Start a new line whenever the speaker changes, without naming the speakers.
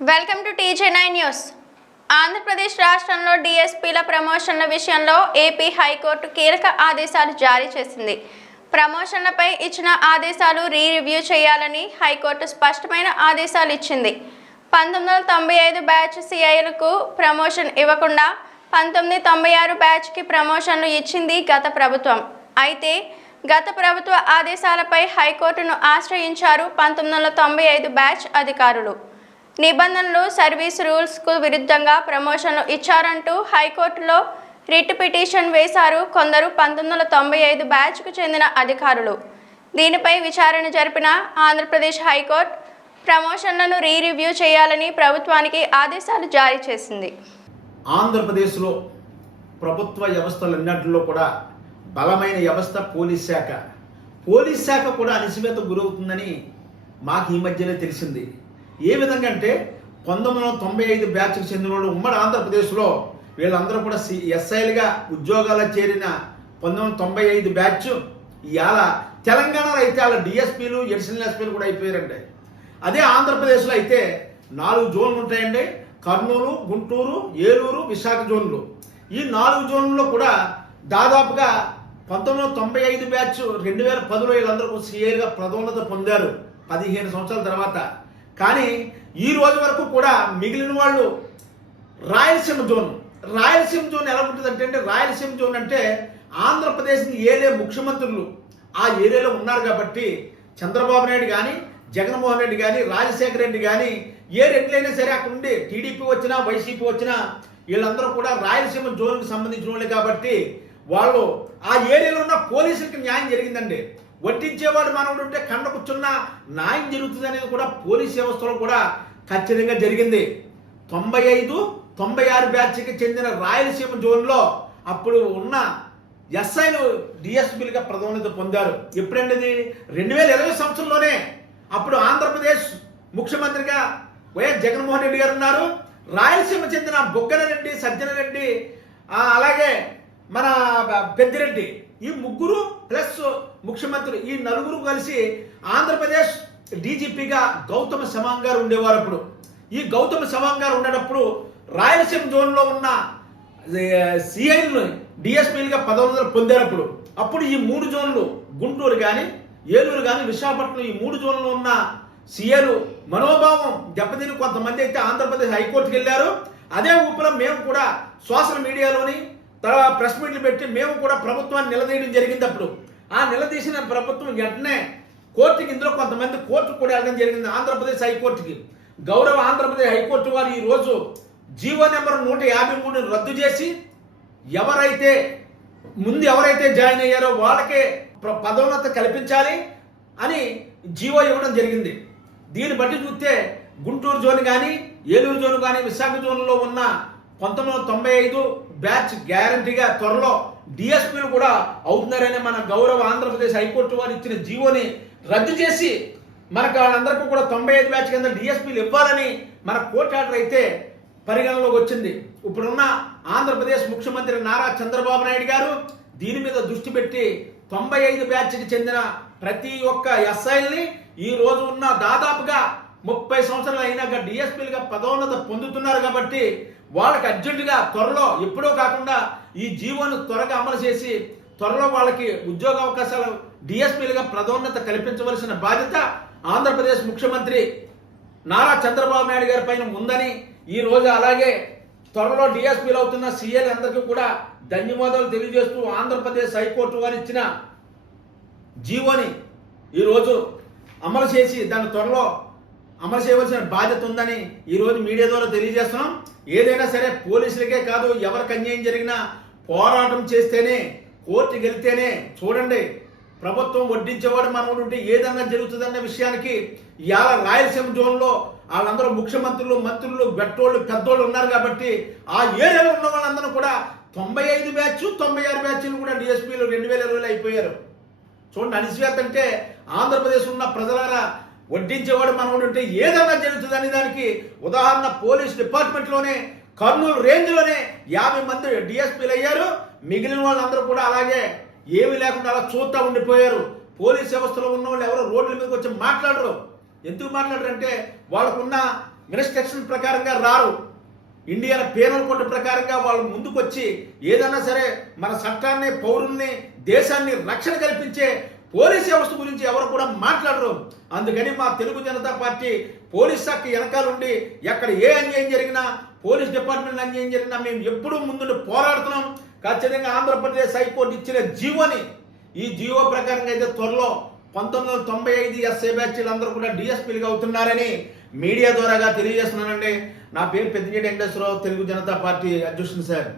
Welcome to TJ nine news Andhra Pradesh రాష్ట్రంలో డిఎస్పీల ప్రమోషన్ల విషయంలో ఏపీ హైకోర్టు కీలక ఆదేశాలు జారీ చేసింది. ప్రమోషన్లపై ఇచ్చిన ఆదేశాలు రీ రివ్యూ చేయాలని హైకోర్టు స్పష్టమైన ఆదేశాలు ఇచ్చింది. పంతొమ్మిది వందల తొంభై ఐదు బ్యాచ్ సిఐలకు ప్రమోషన్ ఇవ్వకుండా పంతొమ్మిది తొంభై ఆరు బ్యాచ్కి ప్రమోషన్లు ఇచ్చింది గత ప్రభుత్వం. అయితే గత ప్రభుత్వ ఆదేశాలపై హైకోర్టును ఆశ్రయించారు పంతొమ్మిది వందల తొంభై ఐదు బ్యాచ్ అధికారులు. నిబంధనలు సర్వీస్ రూల్స్కు విరుద్ధంగా ప్రమోషన్లు ఇచ్చారంటూ హైకోర్టులో రిట్ పిటిషన్ వేశారు కొందరు పంతొమ్మిది వందల తొంభై ఐదు బ్యాచ్కు చెందిన అధికారులు. దీనిపై విచారణ జరిపిన ఆంధ్రప్రదేశ్ హైకోర్టు ప్రమోషన్లను రీ రివ్యూ చేయాలని ప్రభుత్వానికి ఆదేశాలు జారీ చేసింది.
ఆంధ్రప్రదేశ్లో ప్రభుత్వ వ్యవస్థలన్నింటిలో కూడా బలమైన వ్యవస్థ పోలీస్ శాఖ. పోలీస్ శాఖ కూడా అణిసివేత గురవుతుందని మాకు ఈ మధ్యనే తెలిసింది. ఏ విధంగా అంటే పంతొమ్మిది వందల తొంభై ఐదు బ్యాచ్కి చెందిన వాళ్ళు ఉమ్మడి ఆంధ్రప్రదేశ్లో వీళ్ళందరూ కూడా సి ఎస్ఐలుగా ఉద్యోగాల్లో చేరిన పంతొమ్మిది వందల తొంభై ఐదు బ్యాచ్ ఇవాళ తెలంగాణలో అయితే వాళ్ళ డిఎస్పీలు ఎడిషనల్ ఎస్పీలు కూడా అయిపోయారండి అదే ఆంధ్రప్రదేశ్లో అయితే నాలుగు జోన్లు ఉంటాయండి. కర్నూలు గుంటూరు ఏలూరు విశాఖ జోన్లు. ఈ నాలుగు జోన్లలో కూడా దాదాపుగా పంతొమ్మిది వందల తొంభై ఐదు బ్యాచ్ రెండు వేల పదిలో వీళ్ళందరూ సిఐగా పదోన్నత పొందారు పదిహేను సంవత్సరాల తర్వాత. కానీ ఈ రోజు వరకు కూడా మిగిలిన వాళ్ళు రాయలసీమ జోన్ రాయలసీమ జోన్ ఎలా ఉంటుంది అంటే రాయలసీమ జోన్ అంటే ఆంధ్రప్రదేశ్ ఏలే ముఖ్యమంత్రులు ఆ ఏరియాలో ఉన్నారు కాబట్టి చంద్రబాబు నాయుడు కానీ జగన్మోహన్ రెడ్డి కానీ రాజశేఖర రెడ్డి కానీ ఏ రెడ్లైనా సరే అక్కడ ఉండి టీడీపీ వచ్చినా వైసీపీ వచ్చినా వీళ్ళందరూ కూడా రాయలసీమ జోన్కి సంబంధించిన వాళ్ళే కాబట్టి వాళ్ళు ఆ ఏరియాలో ఉన్న పోలీసులకి న్యాయం జరిగిందండి. వడ్డించేవాడు మనవుడు ఉంటే కండ కూర్చున్న న్యాయం జరుగుతుంది అనేది కూడా పోలీస్ వ్యవస్థలో కూడా ఖచ్చితంగా జరిగింది. తొంభై ఐదు తొంభై ఆరు బ్యాచ్కి చెందిన రాయలసీమ జోన్లో అప్పుడు ఉన్న ఎస్ఐలు డిఎస్పీలుగా ప్రధానత పొందారు. ఎప్పుడండి రెండు వేల ఇరవై సంవత్సరంలోనే. అప్పుడు ఆంధ్రప్రదేశ్ ముఖ్యమంత్రిగా వైఎస్ జగన్మోహన్ రెడ్డి గారు ఉన్నారు. రాయలసీమ చెందిన బొగ్గన రెడ్డి సజ్జన రెడ్డి అలాగే మన పెద్దిరెడ్డి. ఈ ముగ్గురు ప్లస్ ముఖ్యమంత్రి ఈ నలుగురు కలిసి ఆంధ్రప్రదేశ్ డీజీపీగా గౌతమ సవాంగ్ గారు ఉండేవారు అప్పుడు. ఈ గౌతమ సవాంగ్ గారు ఉండేటప్పుడు రాయలసీమ జోన్లో ఉన్న సిఐలు డిఎస్పీలుగా పదవులు పొందేటప్పుడు అప్పుడు ఈ మూడు జోన్లు గుంటూరు కానీ ఏలూరు కానీ విశాఖపట్నం ఈ మూడు జోన్లు ఉన్న సీఏలు మనోభావం దెబ్బతిని కొంతమంది అయితే ఆంధ్రప్రదేశ్ హైకోర్టుకి వెళ్ళారు. అదే ఊపిలో మేము కూడా సోషల్ మీడియాలోని తర్వాత ప్రెస్ మీట్లు పెట్టి మేము కూడా ప్రభుత్వాన్ని నిలదీయడం జరిగింది అప్పుడు. ఆ నిలదీసిన ప్రభుత్వం వెంటనే కోర్టుకి ఇందులో కొంతమంది కోర్టుకు కూడా వెళ్ళడం జరిగింది ఆంధ్రప్రదేశ్ హైకోర్టుకి. గౌరవ ఆంధ్రప్రదేశ్ హైకోర్టు వారు ఈ రోజు జీవో నెంబర్ నూట యాభై మూడుని రద్దు చేసి ఎవరైతే ముందు ఎవరైతే జాయిన్ అయ్యారో వాళ్ళకే ప్ర- పదోన్నత కల్పించాలి అని జీవో ఇవ్వడం జరిగింది. దీన్ని బట్టి చూస్తే గుంటూరు జోన్ కానీ ఏలూరు జోన్ కానీ విశాఖ జోన్లో ఉన్న పంతొమ్మిది వందల తొంభై ఐదు బ్యాచ్ గ్యారంటీగా త్వరలో డిఎస్పీలు కూడా అవుతున్నారని మన గౌరవ ఆంధ్రప్రదేశ్ హైకోర్టు వారు ఇచ్చిన జీవోని రద్దు చేసి మనకు వాళ్ళందరికీ కూడా తొంభై ఐదు బ్యాచ్ కింద డిఎస్పీలు ఇవ్వాలని మన కోర్టు ఆర్డర్ అయితే పరిగణలోకి వచ్చింది. ఇప్పుడున్న ఆంధ్రప్రదేశ్ ముఖ్యమంత్రి నారా చంద్రబాబు నాయుడు గారు దీని మీద దృష్టి పెట్టి తొంభై ఐదు బ్యాచ్కి చెందిన ప్రతి ఒక్క ఎస్ఐల్ని ఈ రోజు ఉన్న దాదాపుగా ముప్పై సంవత్సరాలు అయినాక డిఎస్పీలుగా పదోన్నత పొందుతున్నారు కాబట్టి వాళ్ళకి అర్జెంటుగా త్వరలో ఎప్పుడో కాకుండా ఈ జీవోను త్వరగా అమలు చేసి త్వరలో వాళ్ళకి ఉద్యోగ అవకాశాలు డిఎస్పీలుగా పదోన్నత కల్పించవలసిన బాధ్యత ఆంధ్రప్రదేశ్ ముఖ్యమంత్రి నారా చంద్రబాబు నాయుడు గారి పైన ఉందని ఈ రోజు అలాగే త్వరలో డిఎస్పీలు అవుతున్న సీఎల్ అందరికీ కూడా ధన్యవాదాలు తెలియజేస్తూ ఆంధ్రప్రదేశ్ హైకోర్టు వారు ఇచ్చిన జీవోని ఈరోజు అమలు చేసి దాని త్వరలో అమలు చేయవలసిన బాధ్యత ఉందని ఈరోజు మీడియా ద్వారా తెలియజేస్తున్నాం. ఏదైనా సరే పోలీసులకే కాదు ఎవరికి అన్యాయం జరిగినా పోరాటం చేస్తేనే కోర్టుకి వెళ్తేనే చూడండి ప్రభుత్వం వడ్డించేవాడు మనం ఉంటే ఏదన్నా జరుగుతుందన్న విషయానికి ఇవాళ రాయలసీమ జోన్లో వాళ్ళందరూ ముఖ్యమంత్రులు మంత్రులు గట్టోళ్ళు పెద్దోళ్ళు ఉన్నారు కాబట్టి ఆ ఏరియాలో ఉన్న వాళ్ళందరూ కూడా తొంభై ఐదు బ్యాచ్ తొంభై ఆరు బ్యాచ్లు కూడా డిఎస్పీలు రెండు వేల ఇరవైలో అయిపోయారు. చూడండి అణిచివేత అంటే ఆంధ్రప్రదేశ్ ఉన్న ప్రజలారా వడ్డించేవాడు మనవాడు ఉంటే ఏదైనా జరుగుతుందని దానికి ఉదాహరణ పోలీస్ డిపార్ట్మెంట్లోనే కర్నూలు రేంజ్లోనే యాభై మంది డిఎస్పీలు అయ్యారు. మిగిలిన వాళ్ళందరూ కూడా అలాగే ఏమీ లేకుండా అలా చూస్తూ ఉండిపోయారు. పోలీస్ వ్యవస్థలో ఉన్న వాళ్ళు ఎవరో రోడ్ల మీదకి వచ్చి మాట్లాడరు. ఎందుకు మాట్లాడరు అంటే వాళ్ళకున్న ఇన్స్ట్రక్షన్ ప్రకారంగా రారు. ఇండియన్ పేనల్ కోడ్ ప్రకారంగా వాళ్ళు ముందుకొచ్చి ఏదైనా సరే మన చట్టాన్ని పౌరుల్ని దేశాన్ని రక్షణ కల్పించే పోలీస్ వ్యవస్థ గురించి ఎవరు కూడా మాట్లాడరు. అందుకని మా తెలుగు జనతా పార్టీ పోలీస్ శాఖ వెనకాలండి ఎక్కడ ఏ అన్యాయం జరిగినా పోలీస్ డిపార్ట్మెంట్ అన్యాయం జరిగినా మేము ఎప్పుడూ ముందుండి పోరాడుతున్నాం. ఖచ్చితంగా ఆంధ్రప్రదేశ్ హైకోర్టు ఇచ్చిన జీవోని ఈ జీవో ప్రకారంగా అయితే త్వరలో పంతొమ్మిది వందల తొంభై ఐదు ఎస్ఏ బ్యాచ్లు అందరూ కూడా డిఎస్పీలుగా అవుతున్నారని మీడియా ద్వారాగా తెలియజేస్తున్నానండి. నా పేరు పెద్దిరెడ్డి వెంకటేశ్వరరావు తెలుగు జనతా పార్టీ అధ్యక్షుడు సార్.